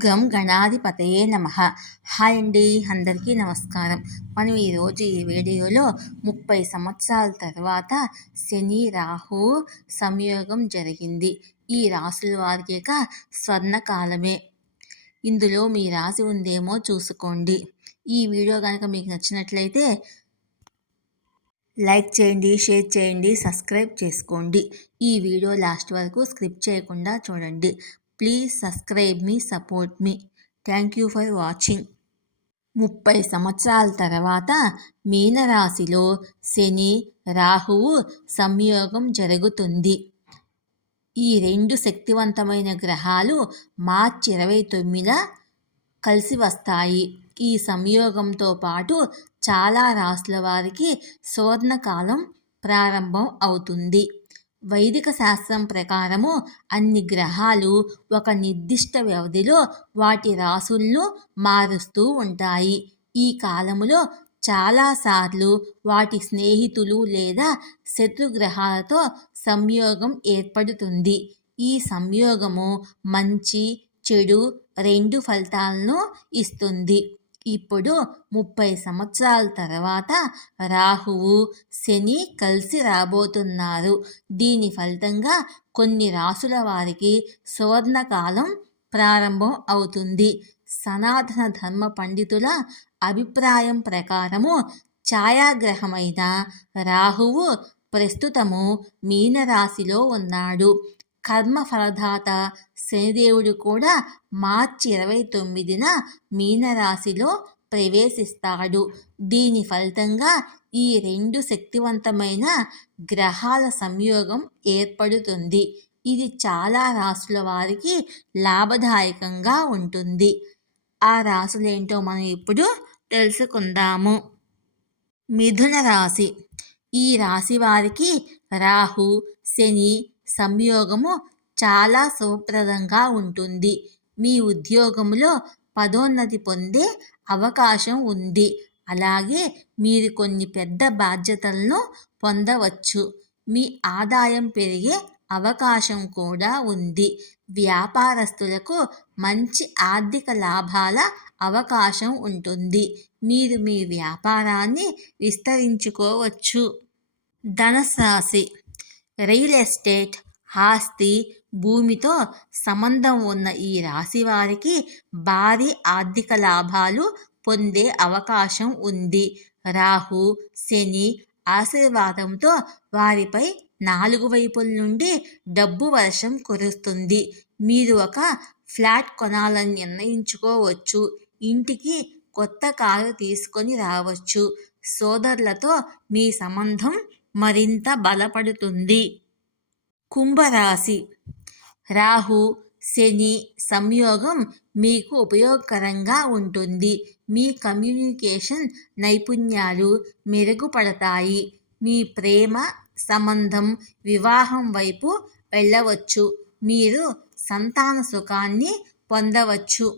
గం గణాధిపతయే నమః. హాయ్ అండి, అందరికీ నమస్కారం. మనం ఈరోజు ఈ వీడియోలో 30 సంవత్సరాల తర్వాత శని రాహు సంయోగం జరిగింది. ఈ రాసుల వారికి ఇక స్వర్ణకాలమే. ఇందులో మీ రాశి ఉందేమో చూసుకోండి. ఈ వీడియో కనుక మీకు నచ్చినట్లయితే లైక్ చేయండి, షేర్ చేయండి, సబ్స్క్రైబ్ చేసుకోండి. ఈ వీడియో లాస్ట్ వరకు స్కిప్ చేయకుండా చూడండి. Please subscribe me, support me. Thank you for watching. 30 సంవత్సరాల తర్వాత మీనరాశిలో శని రాహువు సంయోగం జరుగుతుంది. ఈ రెండు శక్తివంతమైన గ్రహాలు మార్చి 29న కలిసి వస్తాయి. ఈ సంయోగంతో పాటు చాలా రాశుల వారికి సువర్ణకాలం ప్రారంభం అవుతుంది. వైదిక శాస్త్రం ప్రకారము అన్ని గ్రహాలు ఒక నిర్దిష్ట వ్యవధిలో వాటి రాశులను మారుస్తూ ఉంటాయి. ఈ కాలములో చాలాసార్లు వాటి స్నేహితులు లేదా శత్రుగ్రహాలతో సంయోగం ఏర్పడుతుంది. ఈ సంయోగము మంచి చెడు రెండు ఫలితాలను ఇస్తుంది. ఇప్పుడు 30 సంవత్సరాల తర్వాత రాహువు శని కలిసి రాబోతున్నారు. దీని ఫలితంగా కొన్ని రాసుల వారికి సువర్ణకాలం ప్రారంభం అవుతుంది. సనాతన ధర్మ పండితుల అభిప్రాయం ప్రకారము ఛాయాగ్రహమైన రాహువు ప్రస్తుతము మీనరాశిలో ఉన్నాడు. కర్మఫలదాత శనిదేవుడు కూడా మార్చి 29న మీనరాశిలో ప్రవేశిస్తాడు. దీని ఫలితంగా ఈ రెండు శక్తివంతమైన గ్రహాల సంయోగం ఏర్పడుతుంది. ఇది చాలా రాశుల వారికి లాభదాయకంగా ఉంటుంది. ఆ రాశులేంటో మనం ఇప్పుడు తెలుసుకుందాము. మిథున రాశి. ఈ రాశి వారికి రాహు శని సంయోగము చాలా శుభప్రదంగా ఉంటుంది. మీ ఉద్యోగంలో పదోన్నతి పొందే అవకాశం ఉంది. అలాగే మీరు కొన్ని పెద్ద బాధ్యతలను పొందవచ్చు. మీ ఆదాయం పెరిగే అవకాశం కూడా ఉంది. వ్యాపారస్తులకు మంచి ఆర్థిక లాభాల అవకాశం ఉంటుంది. మీరు మీ వ్యాపారాన్ని విస్తరించుకోవచ్చు. ధనుసు రాశి. రియల్ ఎస్టేట్, ఆస్తి, భూమితో సంబంధం ఉన్న ఈ రాశి వారికి భారీ ఆర్థిక లాభాలు పొందే అవకాశం ఉంది. రాహు శని ఆశీర్వాదంతో వారిపై 4 వైపుల నుండి డబ్బు వర్షం కురుస్తుంది. మీరు ఒక ఫ్లాట్ కొనాలని నిర్ణయించుకోవచ్చు. ఇంటికి కొత్త కారు తీసుకొని రావచ్చు. సోదరులతో మీ సంబంధం మరింత బలపడుతుంది. కుంభరాశి. రాహు శని సంయోగం మీకు ఉపయోగకరంగా ఉంటుంది. మీ కమ్యూనికేషన్ నైపుణ్యాలు మెరుగుపడతాయి. మీ ప్రేమ సంబంధం వివాహం వైపు వెళ్ళవచ్చు. మీరు సంతాన సుఖాన్ని పొందవచ్చు.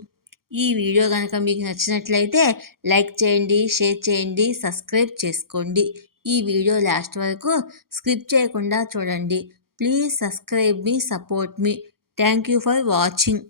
ఈ వీడియో కనుక మీకు నచ్చినట్లయితే లైక్ చేయండి, షేర్ చేయండి, సబ్స్క్రైబ్ చేసుకోండి. ఈ వీడియో లాస్ట్ వరకు స్కిప్ చేయకుండా చూడండి. Please subscribe me, support me. Thank you for watching.